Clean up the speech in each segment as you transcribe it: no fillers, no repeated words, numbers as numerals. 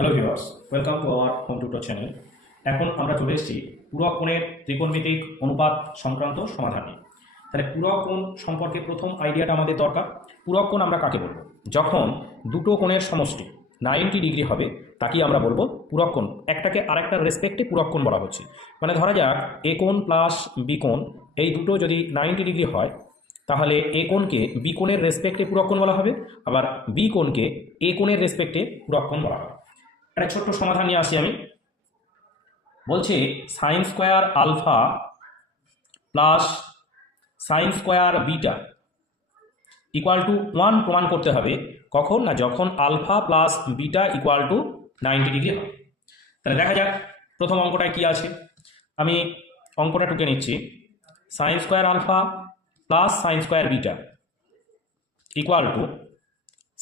Hello viewers, welcome to our home tutor channel. এখন আমরা চলে এসেছি পূরক কোণের ত্রিকোণমিতিক অনুপাত সংক্রান্ত সমাধান নিয়ে। তাহলে পূরক কোণ সম্পর্কে প্রথম আইডিয়াটা আমাদের দরকার। পূরক কোণ আমরা কাকে বলবো? যখন দুটো কোণের সমষ্টি 90 ডিগ্রি হবে তাকেই আমরা বলবো পূরক কোণ। একটাকে আরেকটার রেসপেক্টে পূরক কোণ বলা হচ্ছে। মানে ধরা যাক এ কোণ প্লাস বি কোণ, এই দুটো যদি 90 ডিগ্রি হয় তাহলে এ কোণকে বি কোণের রেসপেক্টে পূরক কোণ বলা হবে, আবার বি কোণকে এ কোণের রেসপেক্টে পূরক কোণ বলা হবে। একটা ছোট্ট সমাধান নিয়ে আসি আমি। বলছে sine square alpha plus sine square beta equal to 1 প্রমাণ করতে হবে। কখন? না যখন alpha plus beta equal to 90 degree হবে। তাহলে দেখা যাক প্রথম অঙ্কটায় কি আছে। আমি অঙ্কটা টুকে নিচ্ছি। Sine square alpha plus sine square beta equal to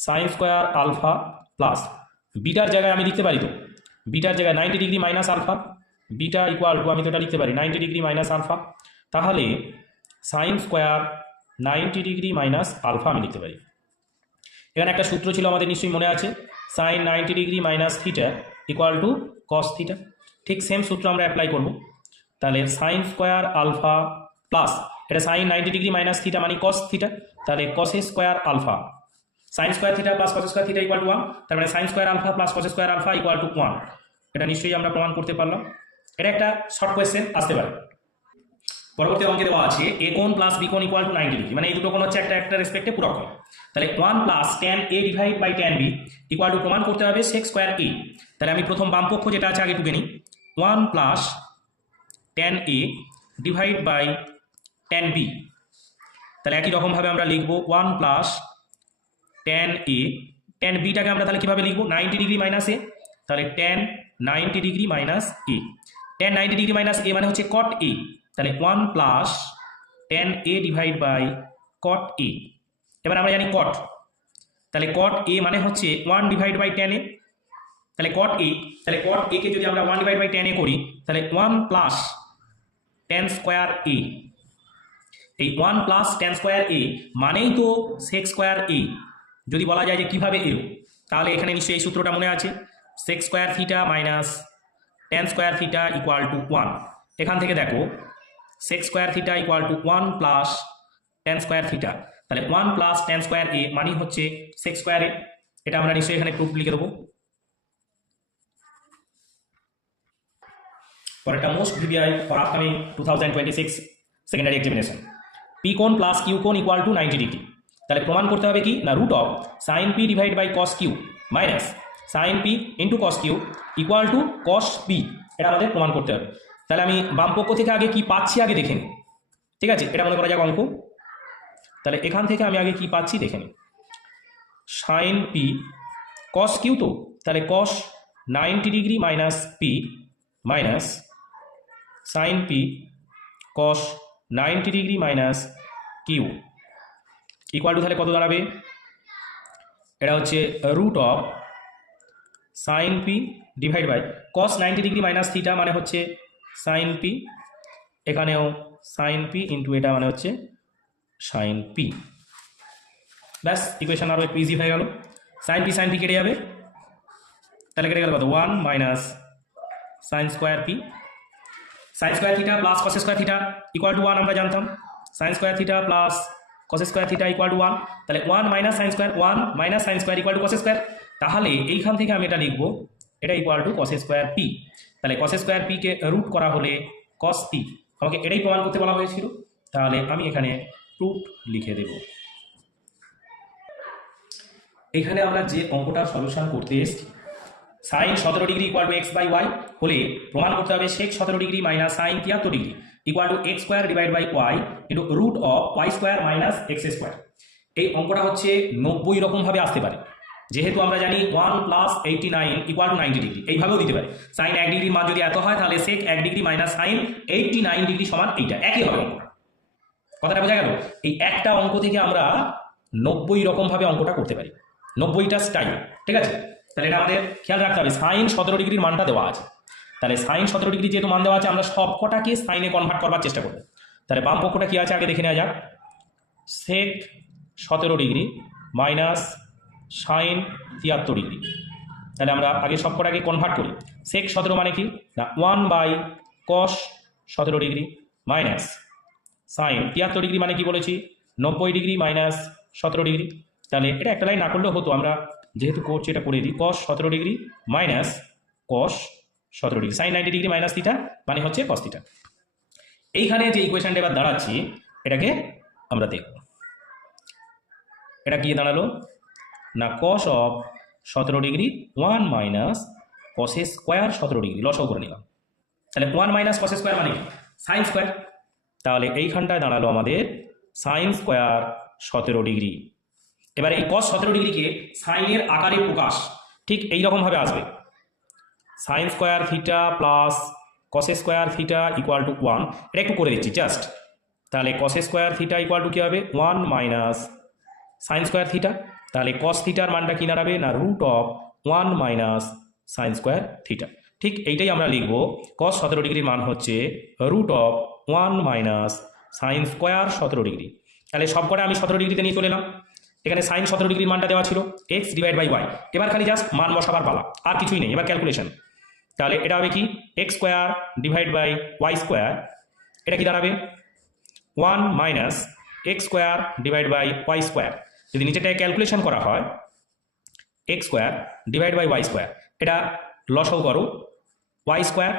sine square alpha plus বিটার জায়গায় আমি লিখতে পারি তো, বিটার জায়গায় 90 degree minus alpha, beta equal to আমি তো এটা লিখতে পারি 90 ডিগ্রি মাইনাস আলফা। তাহলে sine square 90 degree minus alpha আমি লিখতে পারি। এখানে একটা সূত্র ছিল আমাদের, নিশ্চয়ই মনে আছে, sine 90 degree minus theta equal to cos theta. ঠিক সেম সূত্র আমরা অ্যাপ্লাই করব। তাহলে সাইন স্কোয়ার আলফা প্লাস এটা সাইন 90 ডিগ্রি মাইনাস থিটা মানে কস থিটা, তাহলে cos square alpha sine square theta plus cos square theta equal to 1, তার মানে sine square alpha plus cos square alpha equal to 1। এটা নিশ্চয়ই আমরা প্রমাণ করতে পারলাম। এটা একটা শর্ট কোয়েশ্চেন আসতে পারে। পরবর্তী অঙ্কে দেওয়া আছে এ কোণ প্লাস বি কোণ ইকুয়াল টু 90 ডিগ্রি, মানে এই দুটো কোণ হচ্ছে একটা রেসপেক্টে পূরক কোণ। তাহলে 1 plus tan a divide by tan b equal to প্রমাণ করতে হবে sec স্কোয়ার a। তাহলে আমি প্রথম বাম পক্ষ যেটা আছে আগে টুকে নিই। 1 plus tan a divide by tan b, তাহলে একই রকমভাবে আমরা লিখবো 1 plus tan a, tan b টাকে আমরা তাহলে কিভাবে লিখবো? 90 ডিগ্রি মাইনাস a, তাহলে tan 90 degree minus a। tan 90 degree minus a মানে হচ্ছে cot a, তাহলে 1 plus tan a divide by cot a। এবার আমরা জানি cot, তাহলে cot a মানে হচ্ছে 1 ডিভাইড বাই tan a, তাহলে cot a, তাহলে cot a কে যদি আমরা 1 ডিভাইড বাই tan a করি তাহলে 1 প্লাস tan স্কোয়ার a। এই 1 প্লাস tan স্কোয়ার a মানেই তো sec স্কোয়ার a। যদি বলা যায় যে কিভাবে এলো, তাহলে এখানে নিশ্চয়ই এই সূত্রটা মনে আছে, sec square theta minus tan square theta equal to 1। এখান থেকে দেখো sec square theta equal to 1 plus tan square theta, তাহলে 1 প্লাস tan স্কোয়ার a মানে হচ্ছে sec স্কোয়ার a। এটা আমরা নিশ্চয়ই এখানে প্রুফ লিখে দেবো। পরেরটা most VVI for upcoming 2026 secondary examination, P কোণ প্লাস কিউ কোণ ইকুয়াল টু 90 ডিগ্রি। তাহলে প্রমাণ করতে হবে কি না root of sine P divide by cos Q minus sine P into cos Q equal to cos P. এটা আমাদের প্রমাণ করতে হবে। তাহলে আমি বাম পক্ষ থেকে আগে কি পাচ্ছি আগে দেখে নিই, ঠিক আছে? এটা মনে করা যাক অঙ্ক। তাহলে এখান থেকে আমি আগে কি পাচ্ছি দেখে নিই। সাইন পি কস কিউ, তো তাহলে cos 90 degree minus P minus sine P cos 90 degree minus Q equal to তাহলে কত দাঁড়াবে? এটা হচ্ছে root of sine P divide by cos 90 degree minus theta মানে হচ্ছে সাইন পি, এখানেও সাইন পি ইন্টু এটা মানে হচ্ছে সাইন পি। ব্যাস, ইকুয়েশন আরও একটু ইজি হয়ে গেল। সাইন পি কেটে যাবে, তাহলে কেটে গেল কত? 1 minus sine square P, sine square theta plus cos square theta equal to 1 আমরা জানতাম। Sine square theta plus cos square theta equal to 1, তাহলে 1 minus sine square, 1 minus sine square equal to cos square. তাহলে এইখান থেকে আমি এটা লিখবো, এটা equal to cos square P. তাহলে কস স্কোয়ার পিকে রুট করা হলে কস পি, আমাকে এটাই প্রমাণ করতে বলা হয়েছিল। তাহলে আমি এখানে প্রুফ লিখে দেব। এখানে আমরা যে অঙ্কটা সলিউশন করতে এসেছি, sine 17 degree equal to X by Y হলে প্রমাণ করতে হবে sec 17 degree minus sine 73 degree equal to X square divide by Y into root of Y square minus X square. এই অঙ্কটা হচ্ছে 90 রকমভাবে আসতে পারে, যেহেতু আমরা জানি 1 প্লাস 89 ইকুয়াল টু 90 ডিগ্রি। এইভাবেও দিতে পারে, সাইন 1 ডিগ্রির মান যদি এত হয় তাহলে সেক 1 ডিগ্রি মাইনাস সাইন 89 ডিগ্রি সমান এইটা, একই হবে অঙ্ক। কথাটা বোঝা গেল? এই একটা অঙ্ক থেকে আমরা 90 রকমভাবে অঙ্কটা করতে পারি, 90টা স্টাইল, ঠিক আছে? তাহলে এটা আমাদের খেয়াল রাখতে হবে। সাইন 17 ডিগ্রির মানটা দেওয়া আছে, তাহলে সাইন 17 ডিগ্রি যেহেতু মান দেওয়া আছে আমরা সব কটাকে সাইনে কনভার্ট করবার চেষ্টা করবো। তাহলে বাম পক্ষটা কি আছে আগে দেখে নেওয়া যাক। সেক 17 ডিগ্রি মাইনাস সাইন 73 ডিগ্রি তাহলে আমরা আগে সবকটাকে কনভার্ট করি। সেক 17 মানে কি না 1/cos 17 degree minus sine 73 degree মানে কি বলেছি 90 ডিগ্রি মাইনাস 17 ডিগ্রি। তাহলে এটা একটা লাইন না করলেও হতো, আমরা যেহেতু করছি এটা করে দিই। cos 17 degree minus cos 17 degree sine 90 degree minus theta মানে হচ্ছে cos থিটা। এইখানে যে ইকুয়েশনটা এবার দাঁড়াচ্ছি এটাকে আমরা দেখব। এটা কি দাঁড়ালো না cos of 17 degree 1 minus cos square 17 degree লসাগু করে নিলাম। তাহলে 1 মাইনাস cos স্কোয়ার মানে সাইন স্কোয়ার। তাহলে এইখানটায় দাঁড়ালো আমাদের সাইন স্কোয়ার 17 ডিগ্রি। এবার এই cos 17 ডিগ্রিকে সাইনের আকারে প্রকাশ ঠিক এইরকমভাবে আসবে, sine square theta plus cos square theta equal to 1। এটা একটু করে দিচ্ছি জাস্ট। তাহলে cos square theta equal to কী হবে 1 মাইনাস সাইন স্কোয়ার থিটা। তাহলে cos থিটার মানটা কী দাঁড়াবে না root of 1 minus sine square theta. ঠিক এইটাই আমরা লিখব cos 17 ডিগ্রির মান হচ্ছে root of 1 minus sine square 17 degree. তাহলে সবকটা আমি 17 ডিগ্রিতে নিয়ে চলে এলাম। এখানে সাইন 17 ডিগ্রির মানটা দেওয়া ছিল এক্স ডিভাইড বাই ওয়াই। এবার খালি জাস্ট মান বসাবার পালা, আর কিছুই নেই। এবার ক্যালকুলেশন। তাহলে এটা হবে কি X square divide by Y square. এটা কি দাঁড়াবে 1 minus X square divide by Y square. যদি নিচেটায় ক্যালকুলেশন করা হয় X square divide by Y square, এটা লসাগু করো ওয়াই স্কোয়ার।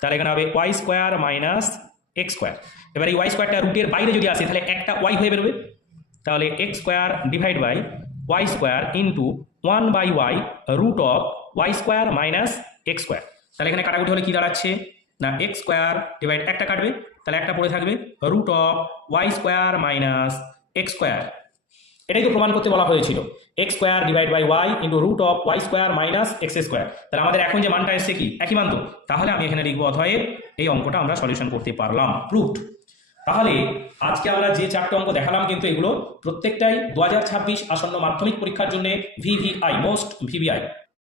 তাহলে এখানে হবে Y square minus X square. এবার এই ওয়াই স্কোয়ারটা রুটের বাইরে যদি আসে তাহলে একটা ওয়াই হয়ে বেরোবে। তাহলে X square divide by Y square into 1 by Y root of Y square minus X square. তাহলে এখানে কাটাকুটি হলে কি দাঁড়াচ্ছে না এক্স স্কোয়ার ডিভাইড একটা কাটবে, তাহলে একটা পড়ে থাকবে root of Y square minus X square. এটাই তো প্রমাণ করতে বলা হয়েছিল X square divide by Y into root of Y square minus X square. তাহলে আমাদের এখন যে মানটা এসছে কি একই মান তো। তাহলে আমি এখানে লিখবো অতএব এই অঙ্কটা আমরা সলিউশন করতে পারলাম, প্রুভড। তাহলে আজকে আমরা যে 4টে অঙ্ক দেখালাম কিন্তু এগুলো প্রত্যেকটাই 2026 আসন্ন মাধ্যমিক পরীক্ষার জন্য ভিভিআই মোস্ট ভিভিআই